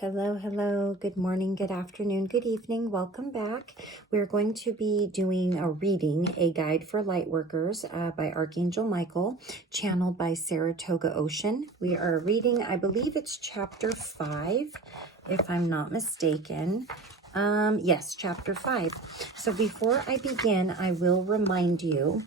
Hello, good morning, good afternoon, good evening. Welcome back. We're going to be doing a reading, A Guide for Lightworkers by Archangel Michael, channeled by Saratoga Ocean. We are reading, I believe it's chapter 5, if I'm not mistaken. Yes, chapter 5. So before I begin, I will remind you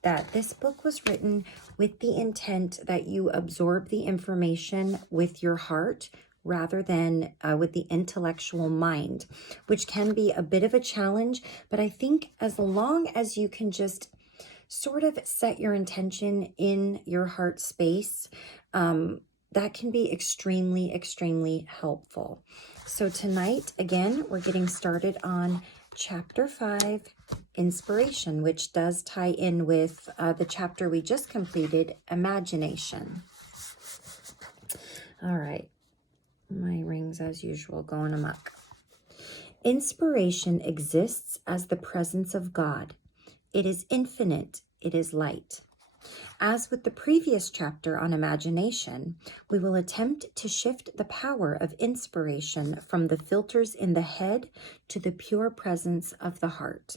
that this book was written with the intent that you absorb the information with your heart rather than with the intellectual mind, which can be a bit of a challenge. But I think as long as you can just sort of set your intention in your heart space, that can be extremely helpful. So tonight, again, we're getting started on chapter 5, inspiration, which does tie in with the chapter we just completed, imagination. All right. My rings, as usual, going amok. Inspiration exists as the presence of God. It is infinite. It is light. As with the previous chapter on imagination, we will attempt to shift the power of inspiration from the filters in the head to the pure presence of the heart.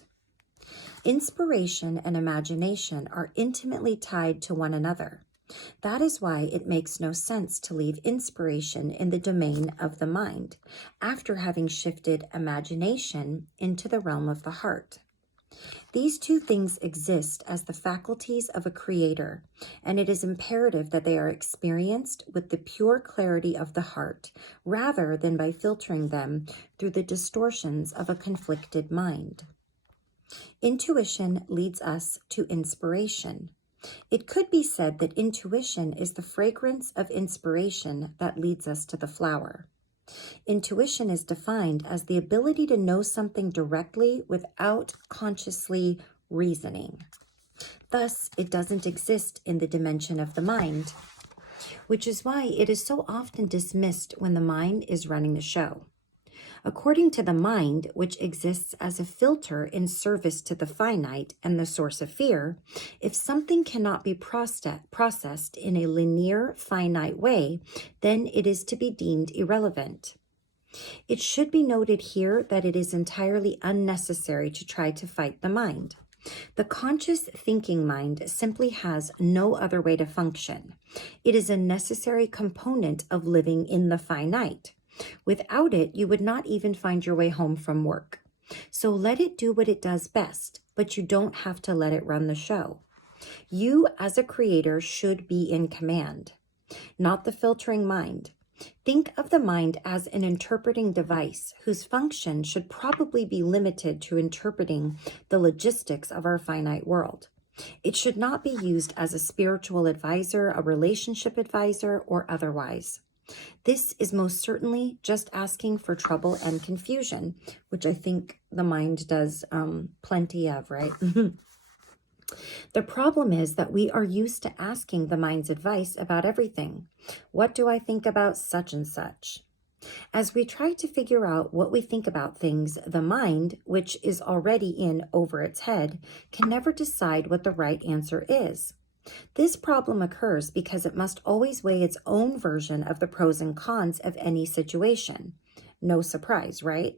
Inspiration and imagination are intimately tied to one another. That is why it makes no sense to leave inspiration in the domain of the mind, after having shifted imagination into the realm of the heart. These two things exist as the faculties of a creator, and it is imperative that they are experienced with the pure clarity of the heart, rather than by filtering them through the distortions of a conflicted mind. Intuition leads us to inspiration. It could be said that intuition is the fragrance of inspiration that leads us to the flower. Intuition is defined as the ability to know something directly without consciously reasoning. Thus, it doesn't exist in the dimension of the mind, which is why it is so often dismissed when the mind is running the show. According to the mind, which exists as a filter in service to the finite and the source of fear, if something cannot be processed in a linear, finite way, then it is to be deemed irrelevant. It should be noted here that it is entirely unnecessary to try to fight the mind. The conscious thinking mind simply has no other way to function. It is a necessary component of living in the finite. Without it, you would not even find your way home from work. So let it do what it does best, but you don't have to let it run the show. You, as a creator, should be in command, not the filtering mind. Think of the mind as an interpreting device whose function should probably be limited to interpreting the logistics of our finite world. It should not be used as a spiritual advisor, a relationship advisor, or otherwise. This is most certainly just asking for trouble and confusion, which I think the mind does plenty of, right? The problem is that we are used to asking the mind's advice about everything. What do I think about such and such? As we try to figure out what we think about things, the mind, which is already in over its head, can never decide what the right answer is. This problem occurs because it must always weigh its own version of the pros and cons of any situation. No surprise, right?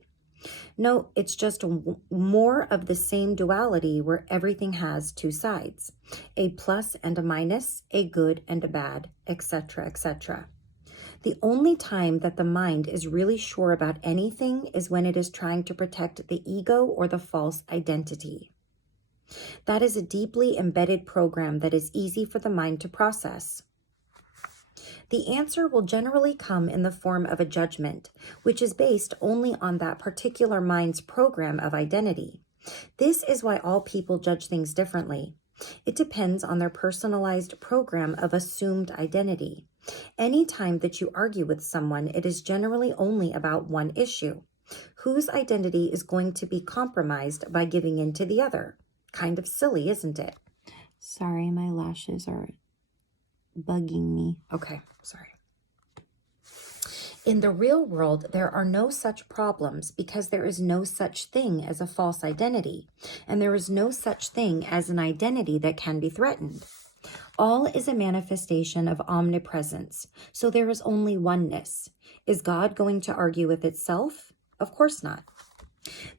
No, it's just more of the same duality where everything has two sides, a plus and a minus, a good and a bad, etc., etc. The only time that the mind is really sure about anything is when it is trying to protect the ego or the false identity. That is a deeply embedded program that is easy for the mind to process. The answer will generally come in the form of a judgment, which is based only on that particular mind's program of identity. This is why all people judge things differently. It depends on their personalized program of assumed identity. Any time that you argue with someone, it is generally only about one issue. Whose identity is going to be compromised by giving in to the other? Kind of silly, isn't it? Sorry, my lashes are bugging me. Okay, sorry. In the real world, there are no such problems because there is no such thing as a false identity, and there is no such thing as an identity that can be threatened. All is a manifestation of omnipresence, so there is only oneness. Is God going to argue with itself? Of course not.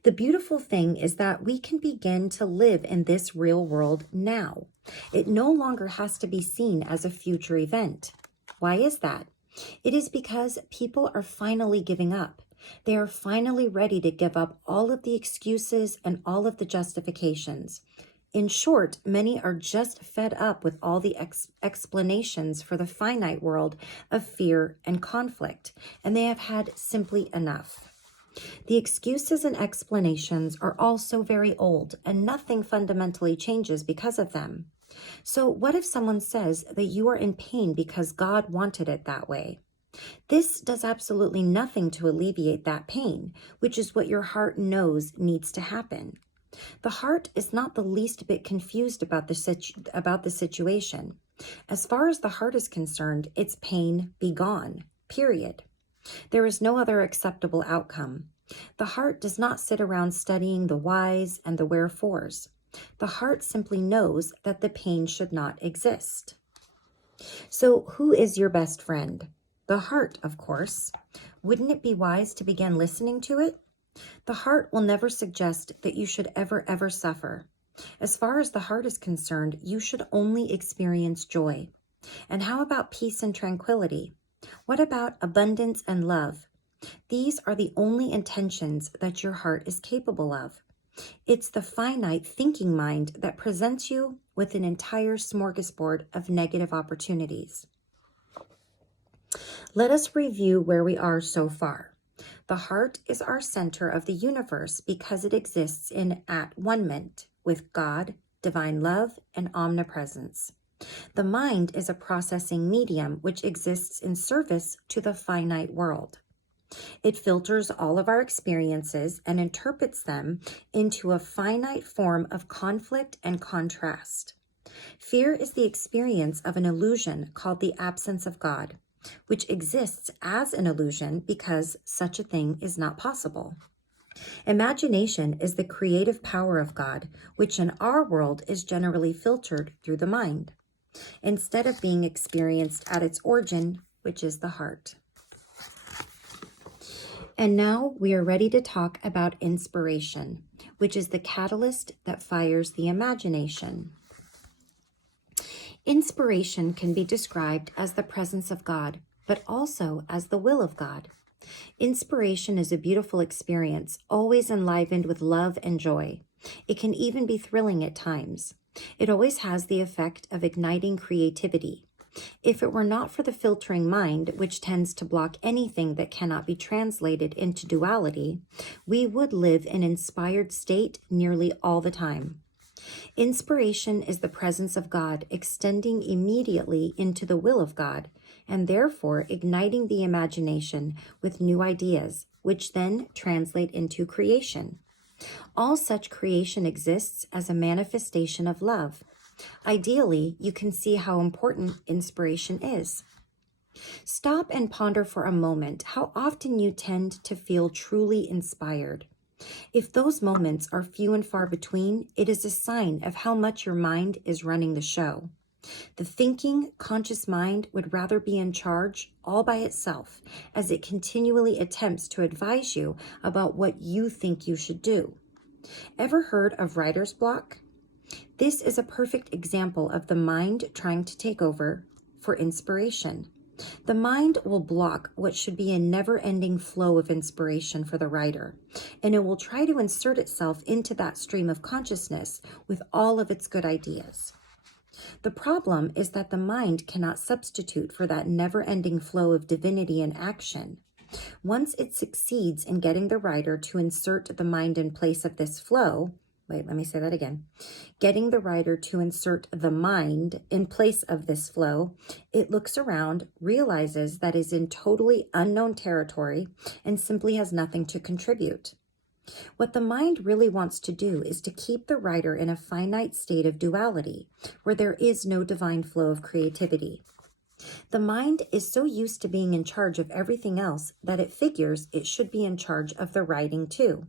The beautiful thing is that we can begin to live in this real world now. It no longer has to be seen as a future event. Why is that? It is because people are finally giving up. They are finally ready to give up all of the excuses and all of the justifications. In short, many are just fed up with all the explanations for the finite world of fear and conflict, and they have had simply enough. The excuses and explanations are also very old, and nothing fundamentally changes because of them. So what if someone says that you are in pain because God wanted it that way? This does absolutely nothing to alleviate that pain, which is what your heart knows needs to happen. The heart is not the least bit confused about the situation. As far as the heart is concerned, its pain be gone, period. There is no other acceptable outcome. The heart does not sit around studying the whys and the wherefores. The heart simply knows that the pain should not exist. So who is your best friend? The heart, of course. Wouldn't it be wise to begin listening to it? The heart will never suggest that you should ever suffer. As far as the heart is concerned, you should only experience joy. And how about peace and tranquility? What about abundance and love? These are the only intentions that your heart is capable of. It's the finite thinking mind that presents you with an entire smorgasbord of negative opportunities. Let us review where we are so far. The heart is our center of the universe because it exists in at-one-ment with God, divine love, and omnipresence. The mind is a processing medium which exists in service to the finite world. It filters all of our experiences and interprets them into a finite form of conflict and contrast. Fear is the experience of an illusion called the absence of God, which exists as an illusion because such a thing is not possible. Imagination is the creative power of God, which in our world is generally filtered through the mind, instead of being experienced at its origin, which is the heart. And now we are ready to talk about inspiration, which is the catalyst that fires the imagination. Inspiration can be described as the presence of God, but also as the will of God. Inspiration is a beautiful experience, always enlivened with love and joy. It can even be thrilling at times. It always has the effect of igniting creativity. If it were not for the filtering mind, which tends to block anything that cannot be translated into duality, we would live in an inspired state nearly all the time. Inspiration is the presence of God extending immediately into the will of God, and therefore igniting the imagination with new ideas, which then translate into creation. All such creation exists as a manifestation of love. Ideally, you can see how important inspiration is. Stop and ponder for a moment how often you tend to feel truly inspired. If those moments are few and far between, it is a sign of how much your mind is running the show. The thinking, conscious mind would rather be in charge all by itself, as it continually attempts to advise you about what you think you should do. Ever heard of writer's block? This is a perfect example of the mind trying to take over for inspiration. The mind will block what should be a never-ending flow of inspiration for the writer, and it will try to insert itself into that stream of consciousness with all of its good ideas. The problem is that the mind cannot substitute for that never-ending flow of divinity and action. Once it succeeds in getting the writer to insert the mind in place of this flow, getting the writer to insert the mind in place of this flow, it looks around, realizes that is in totally unknown territory, and simply has nothing to contribute. What the mind really wants to do is to keep the writer in a finite state of duality, where there is no divine flow of creativity. The mind is so used to being in charge of everything else that it figures it should be in charge of the writing too.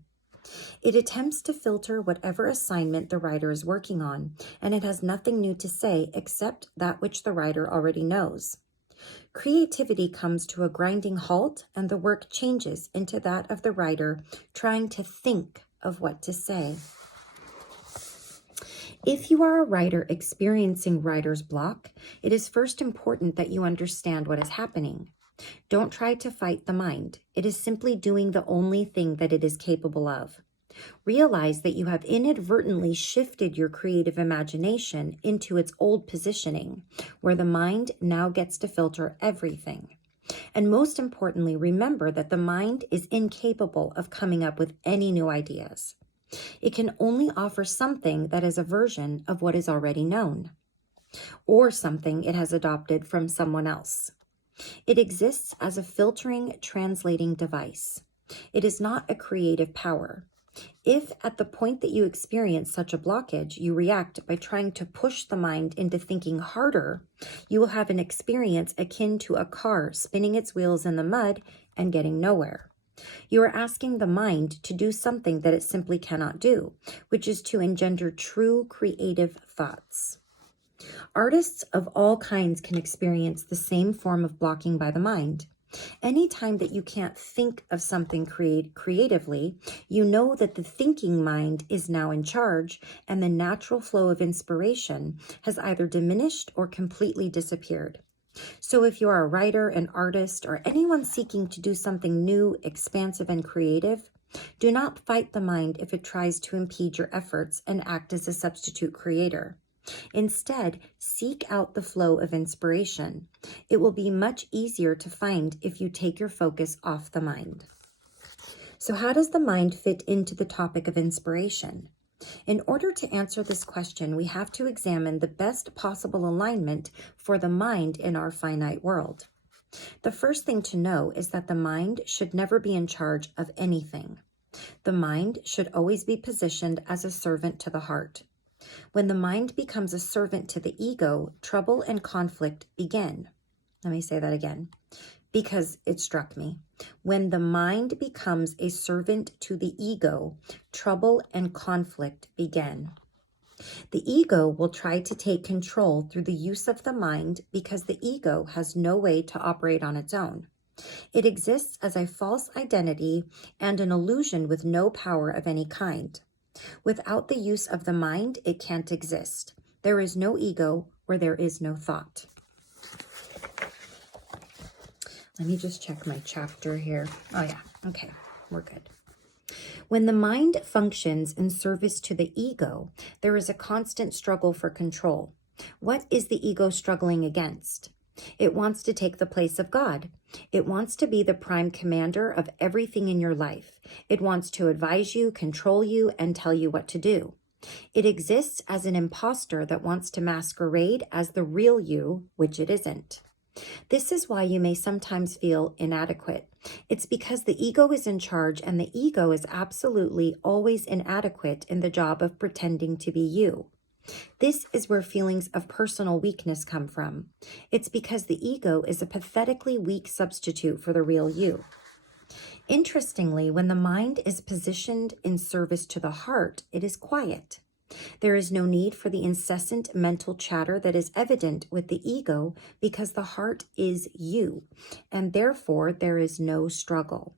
It attempts to filter whatever assignment the writer is working on, and it has nothing new to say except that which the writer already knows. Creativity comes to a grinding halt, and the work changes into that of the writer trying to think of what to say. If you are a writer experiencing writer's block, it is first important that you understand what is happening. Don't try to fight the mind. It is simply doing the only thing that it is capable of. Realize that you have inadvertently shifted your creative imagination into its old positioning, where the mind now gets to filter everything. And most importantly, remember that the mind is incapable of coming up with any new ideas. It can only offer something that is a version of what is already known, or something it has adopted from someone else. It exists as a filtering, translating device. It is not a creative power. If at the point that you experience such a blockage, you react by trying to push the mind into thinking harder, you will have an experience akin to a car spinning its wheels in the mud and getting nowhere. You are asking the mind to do something that it simply cannot do, which is to engender true creative thoughts. Artists of all kinds can experience the same form of blocking by the mind. Anytime that you can't think of something creatively, you know that the thinking mind is now in charge, and the natural flow of inspiration has either diminished or completely disappeared. So if you are a writer, an artist, or anyone seeking to do something new, expansive, and creative, do not fight the mind if it tries to impede your efforts and act as a substitute creator. Instead, seek out the flow of inspiration. It will be much easier to find if you take your focus off the mind. So how does the mind fit into the topic of inspiration? In order to answer this question, we have to examine the best possible alignment for the mind in our finite world. The first thing to know is that the mind should never be in charge of anything. The mind should always be positioned as a servant to the heart. When the mind becomes a servant to the ego, trouble and conflict begin. Let me say that again, because it struck me. When the mind becomes a servant to the ego, trouble and conflict begin. The ego will try to take control through the use of the mind because the ego has no way to operate on its own. It exists as a false identity and an illusion with no power of any kind. Without the use of the mind, it can't exist. There is no ego where there is no thought. Let me just check my chapter here. Oh yeah, okay, we're good. When the mind functions in service to the ego, there is a constant struggle for control. What is the ego struggling against? It wants to take the place of God. It wants to be the prime commander of everything in your life. It wants to advise you, control you, and tell you what to do. It exists as an imposter that wants to masquerade as the real you, which it isn't. This is why you may sometimes feel inadequate. It's because the ego is in charge, and the ego is absolutely always inadequate in the job of pretending to be you. This is where feelings of personal weakness come from. It's because the ego is a pathetically weak substitute for the real you. Interestingly, when the mind is positioned in service to the heart, it is quiet. There is no need for the incessant mental chatter that is evident with the ego because the heart is you, and therefore there is no struggle.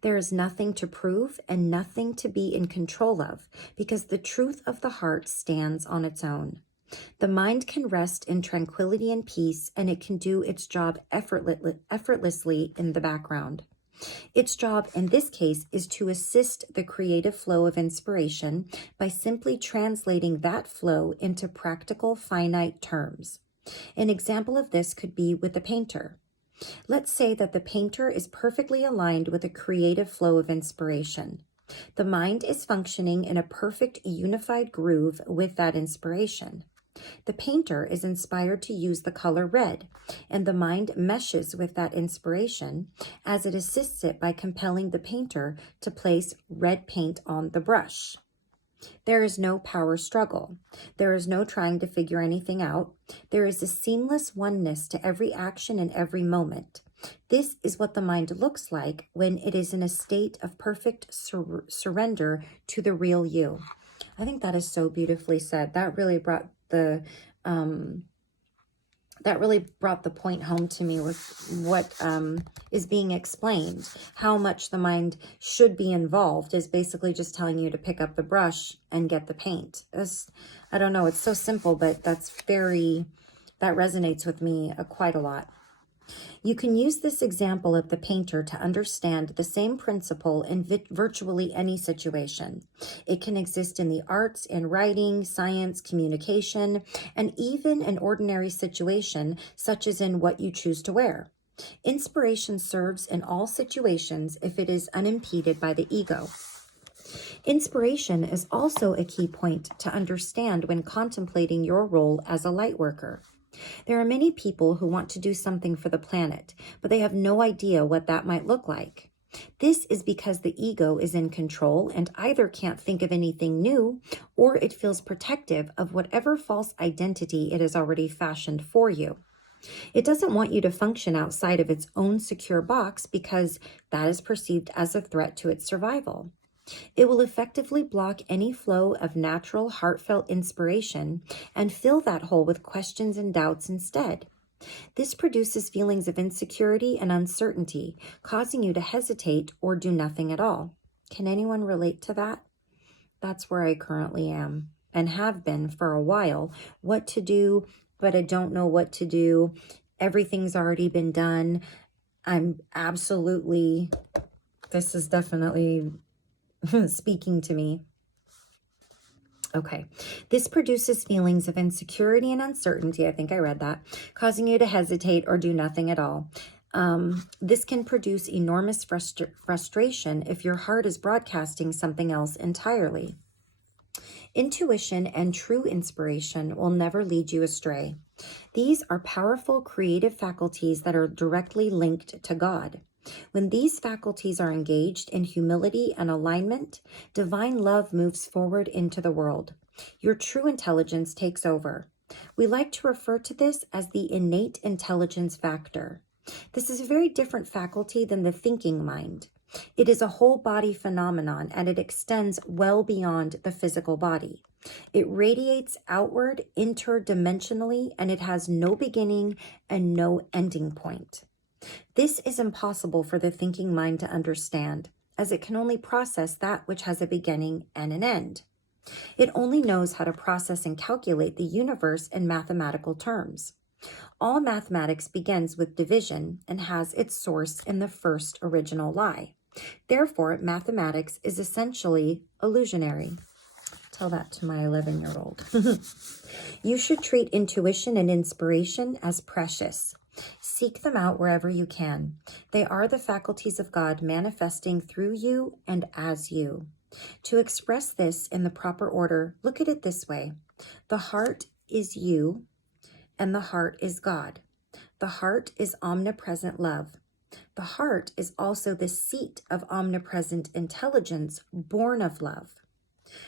There is nothing to prove and nothing to be in control of because the truth of the heart stands on its own. The mind can rest in tranquility and peace, and it can do its job effortlessly in the background. Its job in this case is to assist the creative flow of inspiration by simply translating that flow into practical, finite terms. An example of this could be with a painter. Let's say that the painter is perfectly aligned with a creative flow of inspiration. The mind is functioning in a perfect unified groove with that inspiration. The painter is inspired to use the color red, and the mind meshes with that inspiration as it assists it by compelling the painter to place red paint on the brush. There is no power struggle. There is no trying to figure anything out. There is a seamless oneness to every action and every moment. This is what the mind looks like when it is in a state of perfect surrender to the real you. I think that is so beautifully said. That really brought the point home to me with what is being explained. How much the mind should be involved is basically just telling you to pick up the brush and get the paint. I don't know, it's so simple, but that resonates with me quite a lot. You can use this example of the painter to understand the same principle in virtually any situation. It can exist in the arts, in writing, science, communication, and even an ordinary situation, such as in what you choose to wear. Inspiration serves in all situations if it is unimpeded by the ego. Inspiration is also a key point to understand when contemplating your role as a light worker. There are many people who want to do something for the planet, but they have no idea what that might look like. This is because the ego is in control and either can't think of anything new, or it feels protective of whatever false identity it has already fashioned for you. It doesn't want you to function outside of its own secure box because that is perceived as a threat to its survival. It will effectively block any flow of natural, heartfelt inspiration and fill that hole with questions and doubts instead. This produces feelings of insecurity and uncertainty, causing you to hesitate or do nothing at all. Can anyone relate to that? That's where I currently am and have been for a while. What to do, but I don't know what to do. Everything's already been done. This is definitely speaking to me. Okay. This produces feelings of insecurity and uncertainty. I think I read that, causing you to hesitate or do nothing at all. This can produce enormous frustration if your heart is broadcasting something else entirely. Intuition and true inspiration will never lead you astray. These are powerful creative faculties that are directly linked to God. When these faculties are engaged in humility and alignment, divine love moves forward into the world. Your true intelligence takes over. We like to refer to this as the innate intelligence factor. This is a very different faculty than the thinking mind. It is a whole body phenomenon, and it extends well beyond the physical body. It radiates outward interdimensionally, and it has no beginning and no ending point. This is impossible for the thinking mind to understand, as it can only process that which has a beginning and an end. It only knows how to process and calculate the universe in mathematical terms. All mathematics begins with division and has its source in the first original lie. Therefore, mathematics is essentially illusionary. Tell that to my 11-year-old. You should treat intuition and inspiration as precious. Seek them out wherever you can. They are the faculties of God manifesting through you and as you. To express this in the proper order, look at it this way. The heart is you, and the heart is God. The heart is omnipresent love. The heart is also the seat of omnipresent intelligence born of love.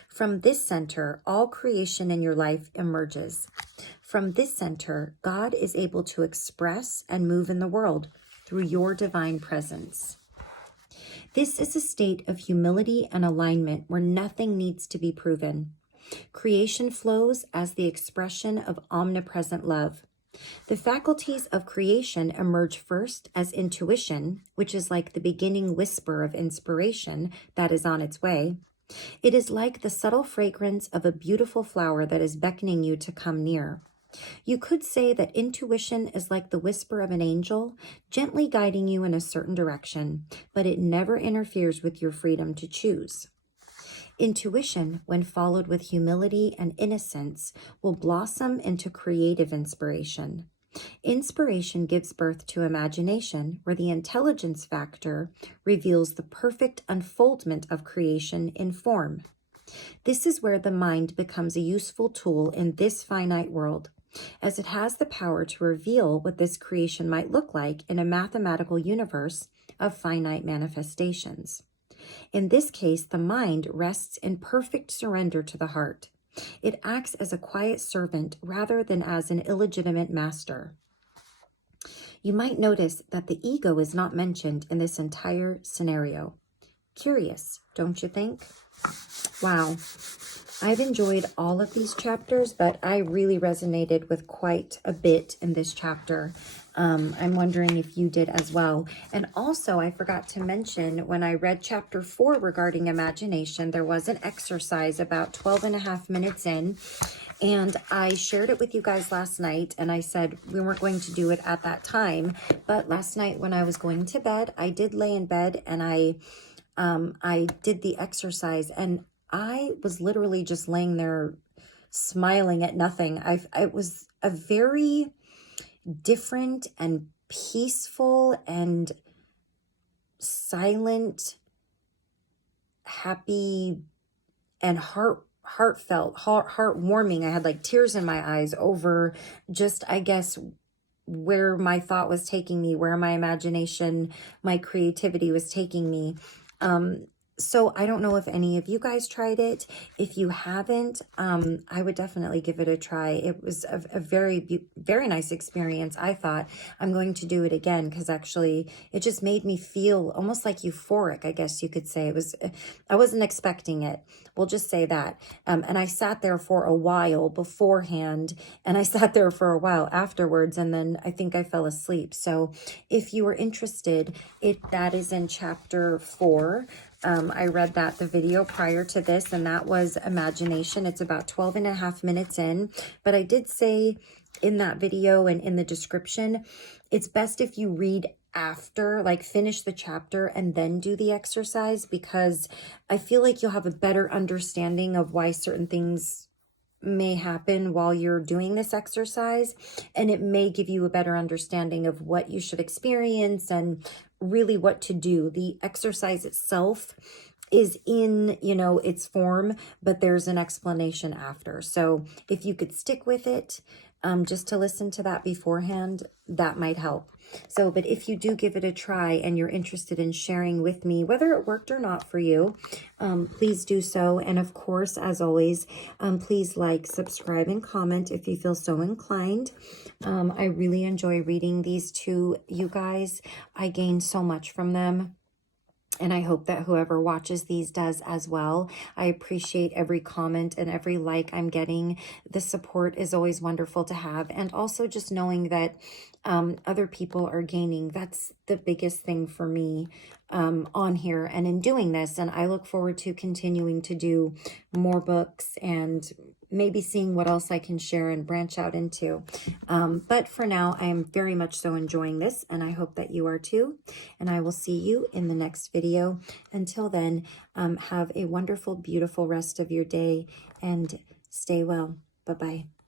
From this center, all creation in your life emerges. From this center, God is able to express and move in the world through your divine presence. This is a state of humility and alignment where nothing needs to be proven. Creation flows as the expression of omnipresent love. The faculties of creation emerge first as intuition, which is like the beginning whisper of inspiration that is on its way. It is like the subtle fragrance of a beautiful flower that is beckoning you to come near. You could say that intuition is like the whisper of an angel, gently guiding you in a certain direction, but it never interferes with your freedom to choose. Intuition, when followed with humility and innocence, will blossom into creative inspiration. Inspiration gives birth to imagination, where the intelligence factor reveals the perfect unfoldment of creation in form. This is where the mind becomes a useful tool in this finite world, as it has the power to reveal what this creation might look like in a mathematical universe of finite manifestations. In this case, the mind rests in perfect surrender to the heart. It acts as a quiet servant rather than as an illegitimate master. You might notice that the ego is not mentioned in this entire scenario. Curious, don't you think? Wow. I've enjoyed all of these chapters, but I really resonated with quite a bit in this chapter. I'm wondering if you did as well. And also, I forgot to mention, when I read chapter 4 regarding imagination, there was an exercise about 12 and a half minutes in. And I shared it with you guys last night, and I said we weren't going to do it at that time. But last night when I was going to bed, I did lay in bed and I did the exercise, and I was literally just laying there smiling at nothing. It was a very different and peaceful and silent, happy, and heartfelt, heartwarming. I had like tears in my eyes over just, I guess, where my thought was taking me, where my imagination, my creativity was taking me. So I don't know if any of you guys tried it. If you haven't, I would definitely give it a try. It was a very, very nice experience. I thought I'm going to do it again because actually it just made me feel almost like euphoric, I guess you could say. It was, I wasn't expecting it. We'll just say that. And I sat there for a while beforehand, and I sat there for a while afterwards, and then I think I fell asleep. So if you were interested, that is in chapter 4. I read the video prior to this, and that was imagination. It's about 12 and a half minutes in, but I did say in that video and in the description, it's best if you read after, like finish the chapter and then do the exercise, because I feel like you'll have a better understanding of why certain things may happen while you're doing this exercise, and it may give you a better understanding of what you should experience and really what to do. The exercise itself is in, its form, but there's an explanation after. So if you could stick with it, just to listen to that beforehand, that might help. So, but if you do give it a try and you're interested in sharing with me whether it worked or not for you, please do so. And of course, as always, please like, subscribe, and comment if you feel so inclined. I really enjoy reading these to you guys. I gain so much from them. And I hope that whoever watches these does as well. I appreciate every comment and every like I'm getting. The support is always wonderful to have. And also just knowing that other people are gaining. That's the biggest thing for me on here and in doing this. And I look forward to continuing to do more books and maybe seeing what else I can share and branch out into. But for now, I am very much so enjoying this, and I hope that you are too. And I will see you in the next video. Until then, have a wonderful, beautiful rest of your day and stay well. Bye-bye.